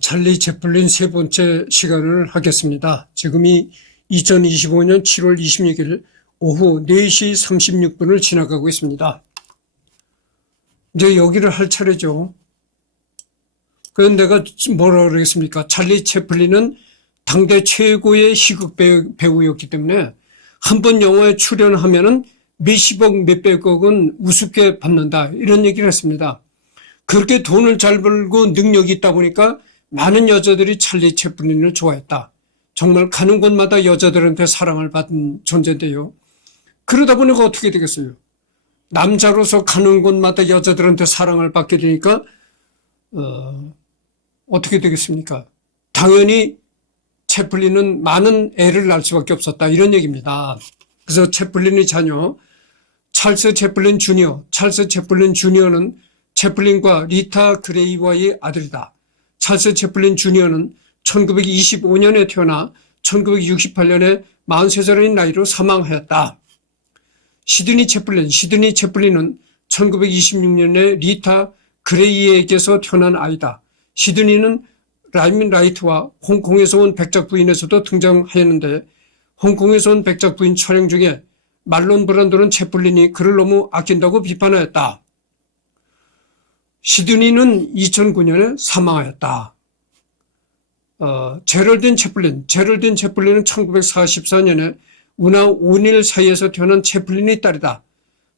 찰리 채플린 세 번째 시간을 하겠습니다. 지금이 2025년 7월 26일 오후 4시 36분을 지나가고 있습니다. 이제 여기를 할 차례죠. 그런데 내가 뭐라 그러겠습니까? 찰리 채플린은 당대 최고의 희극 배우였기 때문에 한 번 영화에 출연하면은 몇십억 몇백억은 우습게 받는다, 이런 얘기를 했습니다. 그렇게 돈을 잘 벌고 능력이 있다 보니까 많은 여자들이 찰리 채플린을 좋아했다. 정말 가는 곳마다 여자들한테 사랑을 받은 존재인데요. 그러다 보니까 어떻게 되겠어요? 남자로서 가는 곳마다 여자들한테 사랑을 받게 되니까 어떻게 되겠습니까? 당연히 채플린은 많은 애를 낳을 수밖에 없었다, 이런 얘기입니다. 그래서 채플린의 자녀 찰스 채플린 주니어는 채플린과 리타 그레이와의 아들이다. 찰스 채플린 주니어는 1925년에 태어나 1968년에 43살의 나이로 사망하였다. 시드니 채플린은 1926년에 리타 그레이에게서 태어난 아이다. 시드니는 라이민 라이트와 홍콩에서 온 백작 부인에서도 등장하였는데, 홍콩에서 온 백작 부인 촬영 중에 말론 브란도는 채플린이 그를 너무 아낀다고 비판하였다. 시드니는 2009년에 사망하였다. 제럴딘 채플린은 1944년에 우나 오닐 사이에서 태어난 채플린의 딸이다.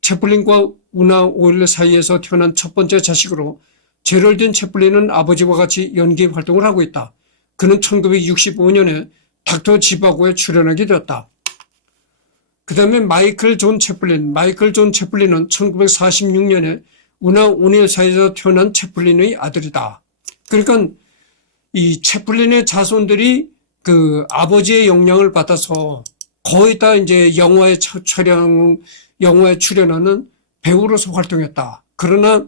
채플린과 우나 오닐 사이에서 태어난 첫 번째 자식으로 제럴딘 채플린은 아버지와 같이 연기 활동을 하고 있다. 그는 1965년에 닥터 지바고에 출연하게 되었다. 그 다음에 마이클 존 채플린은 1946년에 우나 오닐 사이에서 태어난 채플린의 아들이다. 그러니까 이 채플린의 자손들이 그 아버지의 영향을 받아서 거의 다 이제 영화에 출연하는 배우로서 활동했다. 그러나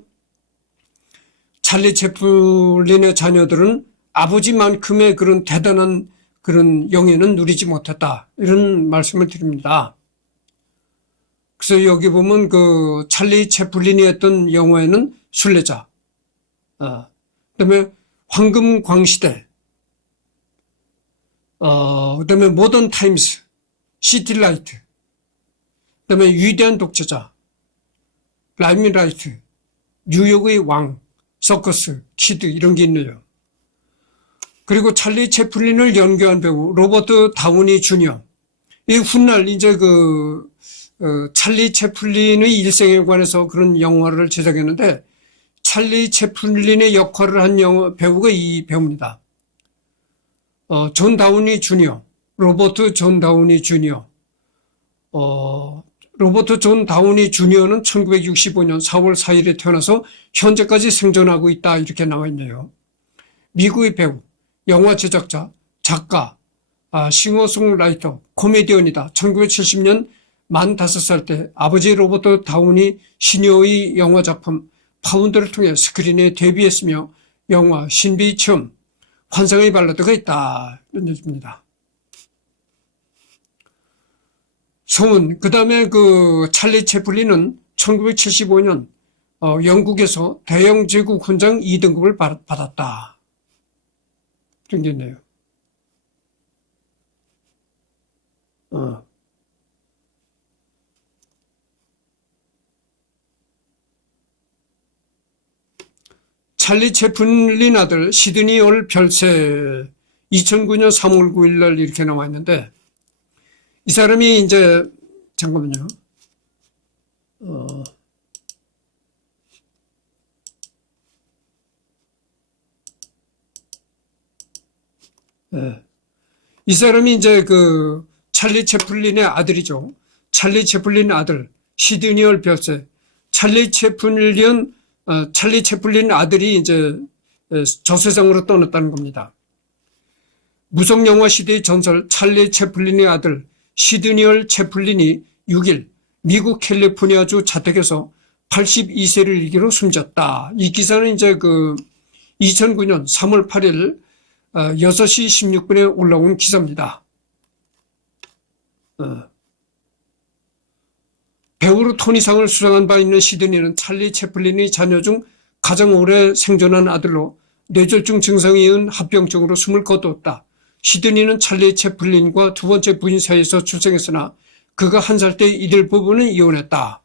찰리 채플린의 자녀들은 아버지만큼의 그런 대단한 그런 영예는 누리지 못했다, 이런 말씀을 드립니다. 그래서 여기 보면 그 찰리 채플린이 했던 영화에는 순례자, 그다음에 황금 광시대, 그다음에 모던 타임스, 시티라이트, 그다음에 위대한 독재자, 라이민 라이트, 뉴욕의 왕, 서커스, 키드, 이런 게 있네요. 그리고 찰리 채플린을 연기한 배우 로버트 다우니 주니어. 이 훗날 이제 찰리 채플린의 일생에 관해서 그런 영화를 제작했는데, 찰리 채플린의 역할을 한 배우가 이 배우입니다. 존 다우니 주니어, 로버트 존 다우니 주니어. 로버트 존 다우니 주니어는 1965년 4월 4일에 태어나서 현재까지 생존하고 있다, 이렇게 나와 있네요. 미국의 배우, 영화 제작자, 작가, 싱어송라이터, 코미디언이다. 1970년 45살 때 아버지 로버트 다우니 시니어의 영화 작품 파운드를 통해 스크린에 데뷔했으며 영화 신비 체험, 환상의 발라드가 있다, 이런 얘기입니다. 소문. 그 다음에 찰리 채플린은 1975년 영국에서 대영 제국 훈장 2등급을 받았다, 이런 게 있네요. 찰리 채플린 아들 시드니 올 별세, 2009년 3월 9일 날 이렇게 나와 있는데, 이 사람이 이제 잠깐만요. 이 사람이 이제 찰리 채플린의 아들이죠. 찰리 채플린 아들 시드니 올 별세. 찰리 채플린 아들이 이제 저 세상으로 떠났다는 겁니다. 무성영화 시대의 전설 찰리 채플린의 아들 시드니 올 채플린이 6일 미국 캘리포니아주 자택에서 82세를 일기로 숨졌다. 이 기사는 이제 2009년 3월 8일 6시 16분에 올라온 기사입니다. 배우로 토니상을 수상한 바 있는 시드니는 찰리 채플린의 자녀 중 가장 오래 생존한 아들로 뇌졸중 증상에 의한 합병증으로 숨을 거두었다. 시드니는 찰리 채플린과 두 번째 부인 사이에서 출생했으나 그가 1살 때 이들 부부는 이혼했다.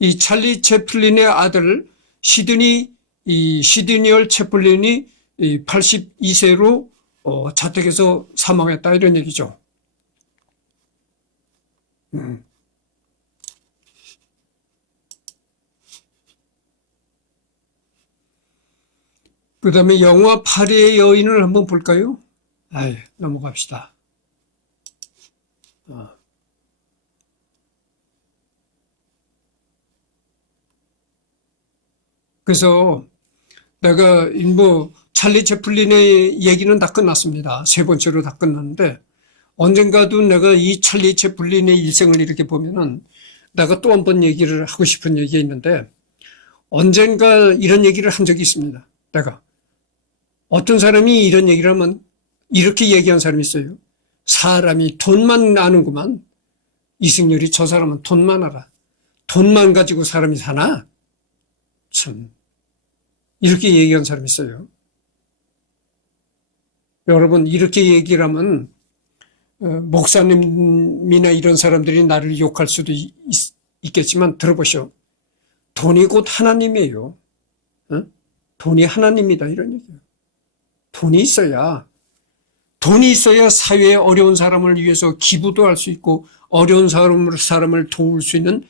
이 찰리 채플린의 아들 시드니얼 채플린이 82세로 자택에서 사망했다 이런 얘기죠. 그 다음에 영화 파리의 여인을 한번 볼까요? 넘어갑시다. 그래서 내가 찰리 채플린의 얘기는 다 끝났습니다. 3번째로 다 끝났는데 언젠가도 내가 이 찰리 채플린의 일생을 이렇게 보면은 내가 또 한 번 얘기를 하고 싶은 얘기가 있는데 언젠가 이런 얘기를 한 적이 있습니다. 내가 어떤 사람이 이런 얘기를 하면 이렇게 얘기한 사람이 있어요. 사람이 돈만 아는구만. 이승열이 저 사람은 돈만 알아. 돈만 가지고 사람이 사나? 참. 이렇게 얘기한 사람이 있어요. 여러분 이렇게 얘기를 하면 목사님이나 이런 사람들이 나를 욕할 수도 있겠지만 들어보시오. 돈이 곧 하나님이에요. 돈이 하나님이다 이런 얘기예요. 돈이 있어야 사회에 어려운 사람을 위해서 기부도 할 수 있고 어려운 사람을 도울 수 있는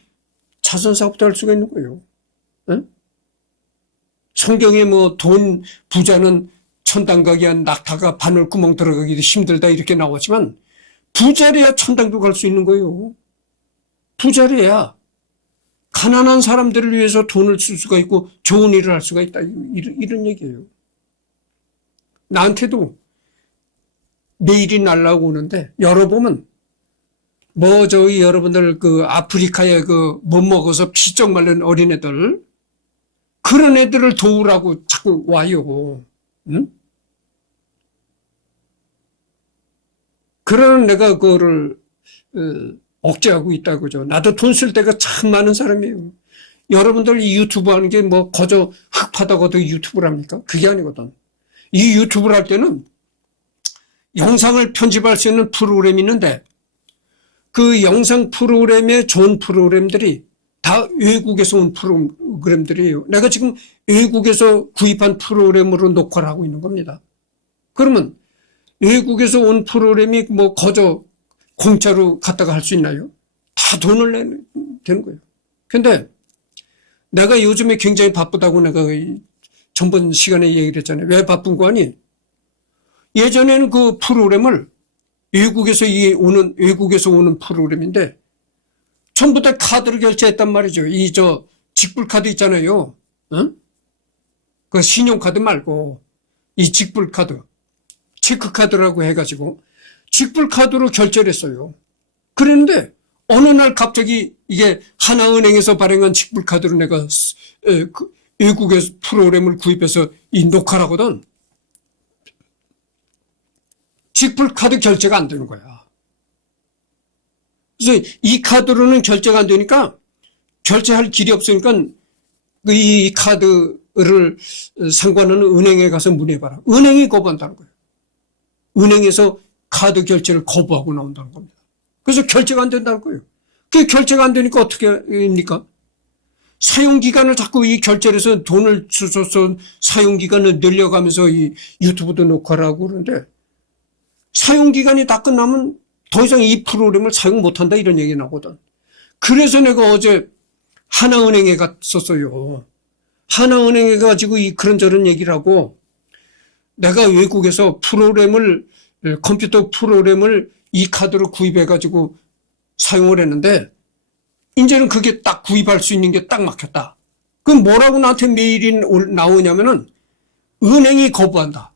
자선사업도 할 수가 있는 거예요. 성경에 돈 부자는 천당 가기 한 낙타가 바늘구멍 들어가기도 힘들다 이렇게 나오지만 부자래야 천당도 갈 수 있는 거예요. 부자래야 가난한 사람들을 위해서 돈을 쓸 수가 있고 좋은 일을 할 수가 있다 이런 얘기예요. 나한테도 메일이 날라오고 오는데 열어보면 여러분들 아프리카에 못 먹어서 피쩍 마른 어린애들 그런 애들을 도우라고 자꾸 와요. 응? 그러는 내가 그거를 억제하고 있다고죠. 나도 돈 쓸 데가 참 많은 사람이에요. 여러분들 이 유튜브 하는 게 거저 흑파다고도 유튜브를 합니까? 그게 아니거든. 이 유튜브를 할 때는 영상을 편집할 수 있는 프로그램이 있는데 그 영상 프로그램의 좋은 프로그램들이 다 외국에서 온 프로그램들이에요. 내가 지금 외국에서 구입한 프로그램으로 녹화를 하고 있는 겁니다. 그러면 외국에서 온 프로그램이 거저 공짜로 갖다가 할 수 있나요? 다 돈을 내는 되는 거예요. 근데 내가 요즘에 굉장히 바쁘다고 내가 전번 시간에 얘기를 했잖아요. 왜 바쁜 거 아니? 예전에는 그 프로그램을 외국에서 오는 프로그램인데 전부 다 카드로 결제했단 말이죠. 직불카드 있잖아요. 응? 그 신용카드 말고 이 직불카드, 체크카드라고 해가지고 직불카드로 결제를 했어요. 그랬는데 어느 날 갑자기 이게 하나은행에서 발행한 직불카드로 내가 외국에서 프로그램을 구입해서 이 녹화를 하거든. 직불카드 결제가 안 되는 거야. 그래서 이 카드로는 결제가 안 되니까 결제할 길이 없으니까 이 카드를 상관하는 은행에 가서 문의해봐라. 은행이 거부한다는 거예요. 은행에서 카드 결제를 거부하고 나온다는 겁니다. 그래서 결제가 안 된다는 거예요. 그게 결제가 안 되니까 어떻게 합니까? 사용기간을 자꾸 이 결제를 해서 돈을 주셔서 사용기간을 늘려가면서 이 유튜브도 녹화를 하고 그러는데 사용기간이 다 끝나면 더 이상 이 프로그램을 사용 못한다 이런 얘기 나거든. 그래서 내가 어제 하나은행에 갔었어요. 하나은행에 가지고 그런저런 얘기를 하고 내가 외국에서 컴퓨터 프로그램을 이 카드로 구입해가지고 사용을 했는데 이제는 그게 딱 구입할 수 있는 게 딱 막혔다. 그럼 뭐라고 나한테 메일이 나오냐면은 은행이 거부한다.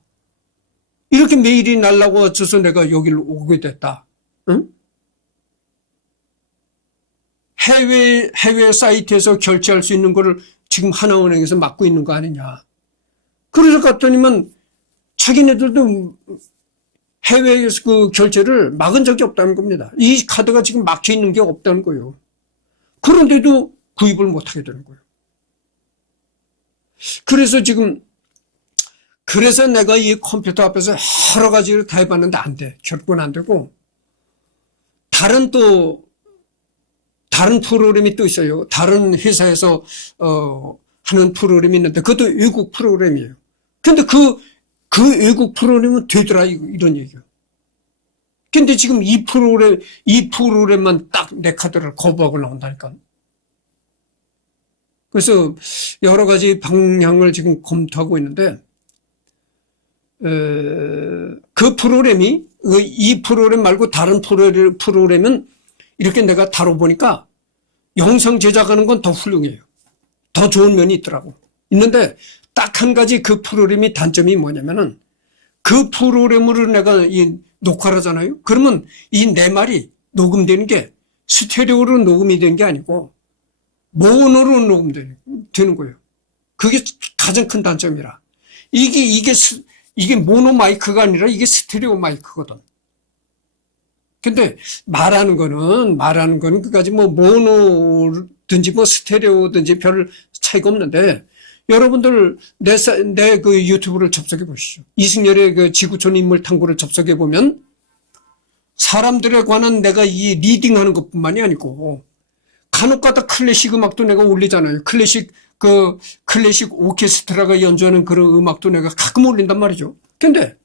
이렇게 메일이 날라고 와서 내가 여기를 오게 됐다. 응? 해외 사이트에서 결제할 수 있는 거를 지금 하나은행에서 막고 있는 거 아니냐. 그래서 갔더니만 자기네들도 해외에서 그 결제를 막은 적이 없다는 겁니다. 이 카드가 지금 막혀 있는 게 없다는 거예요. 그런데도 구입을 못하게 되는 거예요. 그래서 지금 그래서 내가 이 컴퓨터 앞에서 여러 가지를 다 해봤는데 안 돼. 결국은 안 되고, 다른 프로그램이 또 있어요. 다른 회사에서, 하는 프로그램이 있는데, 그것도 외국 프로그램이에요. 근데 그 외국 프로그램은 되더라, 이런 얘기예요. 근데 지금 이 프로그램만 딱 내 카드를 거부하고 나온다니까. 그래서 여러 가지 방향을 지금 검토하고 있는데, 그 프로그램이, 이 프로그램 말고 다른 프로그램은 이렇게 내가 다뤄보니까 영상 제작하는 건 더 훌륭해요. 더 좋은 면이 있더라고. 있는데 딱 한 가지 그 프로그램이 단점이 뭐냐면은 그 프로그램으로 내가 녹화를 하잖아요. 그러면 이 내 말이 녹음되는 게 스테레오로 녹음이 되는 게 아니고 모노로 녹음되는 거예요. 그게 가장 큰 단점이라. 이게 모노 마이크가 아니라 이게 스테레오 마이크거든. 근데 말하는 거는 그까지 뭐 모노든지 뭐 스테레오든지 별 차이가 없는데, 여러분들 내 그 유튜브를 접속해 보시죠. 이승열의 그 지구촌 인물 탐구를 접속해 보면 사람들에 관한 내가 이 리딩하는 것뿐만이 아니고 간혹가다 클래식 음악도 내가 올리잖아요. 클래식 오케스트라가 연주하는 그런 음악도 내가 가끔 올린단 말이죠. 근데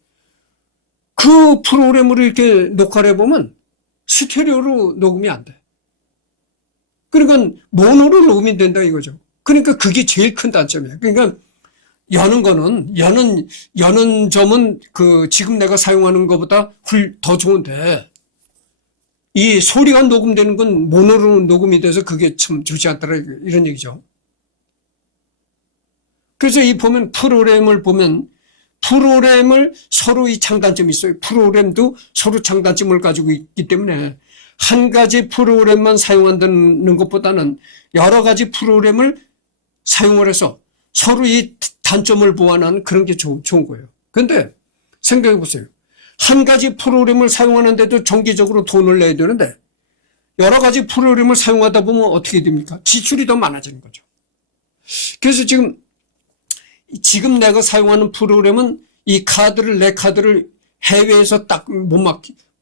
그 프로그램으로 이렇게 녹화를 해보면 스테레오로 녹음이 안 돼. 그러니까 모노로 녹음이 된다 이거죠. 그러니까 그게 제일 큰 단점이에요. 그러니까 여는 점은 지금 내가 사용하는 것보다 더 좋은데, 이 소리가 녹음되는 건 모노로 녹음이 돼서 그게 참 좋지 않더라, 이런 얘기죠. 그래서 프로그램을 서로 이 장단점이 있어요. 프로그램도 서로 장단점을 가지고 있기 때문에 한 가지 프로그램만 사용한다는 것보다는 여러 가지 프로그램을 사용을 해서 서로 이 단점을 보완하는 그런 게 좋은 거예요. 그런데 생각해 보세요. 한 가지 프로그램을 사용하는데도 정기적으로 돈을 내야 되는데 여러 가지 프로그램을 사용하다 보면 어떻게 됩니까? 지출이 더 많아지는 거죠. 그래서 지금 내가 사용하는 프로그램은 내 카드를 해외에서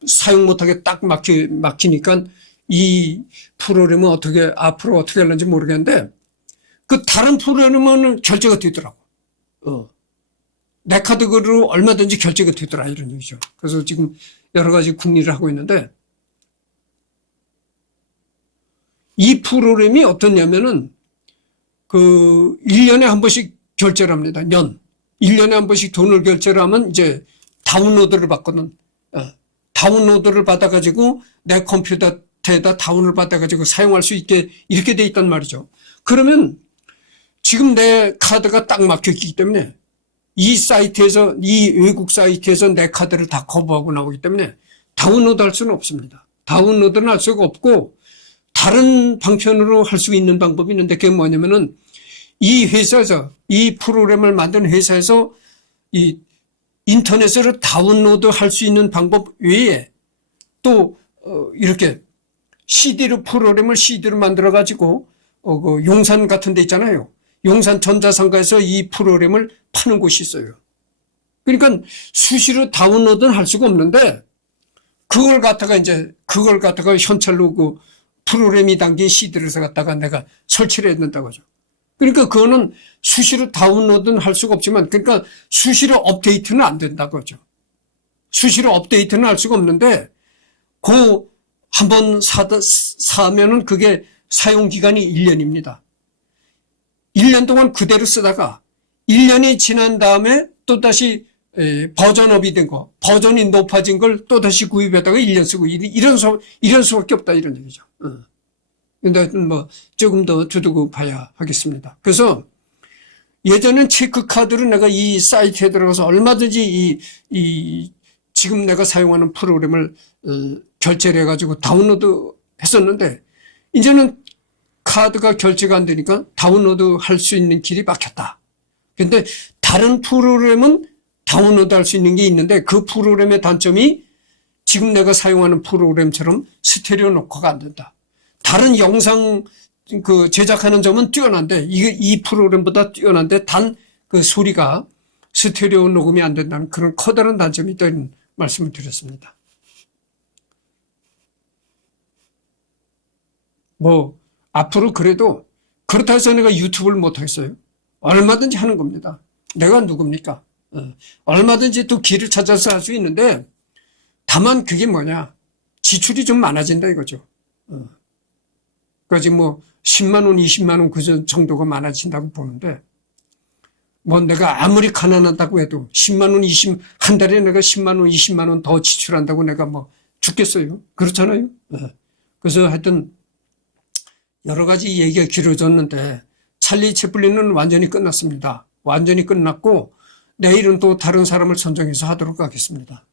사용 못하게 딱 막히니까 이 프로그램은 앞으로 어떻게 하는지 모르겠는데, 그 다른 프로그램은 결제가 되더라고. 내 카드로 얼마든지 결제가 되더라, 이런 얘기죠. 그래서 지금 여러 가지 궁리를 하고 있는데, 이 프로그램이 어떠냐면은 1년에 한 번씩 결제를 합니다. 1년에 한 번씩 돈을 결제를 하면 이제 다운로드를 받거든. 다운로드를 받아가지고 내 컴퓨터에다 다운을 받아가지고 사용할 수 있게 이렇게 돼 있단 말이죠. 그러면 지금 내 카드가 딱 막혀있기 때문에 이 외국 사이트에서 내 카드를 다 커버하고 나오기 때문에 다운로드 할 수는 없습니다. 다운로드는 할 수가 없고, 다른 방편으로 할 수 있는 방법이 있는데, 그게 뭐냐면은 이 프로그램을 만든 회사에서 이 인터넷으로 다운로드 할 수 있는 방법 외에 또 이렇게 프로그램을 CD로 만들어 가지고 용산 같은 데 있잖아요. 용산 전자상가에서 이 프로그램을 파는 곳이 있어요. 그러니까 수시로 다운로드는 할 수가 없는데, 그걸 갖다가 현찰로 프로그램이 담긴 CD를 갖다가 내가 설치를 해야 된다고 하죠. 그러니까 그거는 수시로 다운로드는 할 수가 없지만, 그러니까 수시로 업데이트는 안 된다고 하죠. 수시로 업데이트는 할 수가 없는데, 한번 사면은 그게 사용기간이 1년입니다. 1년 동안 그대로 쓰다가 1년이 지난 다음에 또다시 버전업이 된 거, 버전이 높아진 걸 또다시 구입했다가 1년 쓰고, 이런 수밖에 없다, 이런 얘기죠. 근데 조금 더 두두고 봐야 하겠습니다. 그래서 예전엔 체크카드로 내가 이 사이트에 들어가서 얼마든지 지금 내가 사용하는 프로그램을 결제를 해가지고 다운로드 했었는데, 이제는 카드가 결제가 안 되니까 다운로드 할 수 있는 길이 막혔다. 근데 다른 프로그램은 다운로드 할 수 있는 게 있는데, 그 프로그램의 단점이 지금 내가 사용하는 프로그램처럼 스테레오 녹화가 안 된다. 다른 영상 제작하는 점은 뛰어난데, 이 프로그램보다 뛰어난데, 단 소리가 스테레오 녹음이 안 된다는 그런 커다란 단점이 있다는 말씀을 드렸습니다. 뭐 앞으로 그래도 그렇다 해서 내가 유튜브를 못하겠어요. 얼마든지 하는 겁니다. 내가 누굽니까? 얼마든지 또 길을 찾아서 할 수 있는데 다만 그게 뭐냐, 지출이 좀 많아진다 이거죠. 그러니까 지금 뭐 10만 원, 20만 원 그 정도가 많아진다고 보는데, 뭐 내가 아무리 가난하다고 해도 10만 원, 한 달에 내가 10만 원, 20만 원 더 지출한다고 내가 뭐 죽겠어요? 그렇잖아요. 그래서 하여튼 여러 가지 얘기가 길어졌는데 찰리 채플린은 완전히 끝났습니다. 완전히 끝났고 내일은 또 다른 사람을 선정해서 하도록 하겠습니다.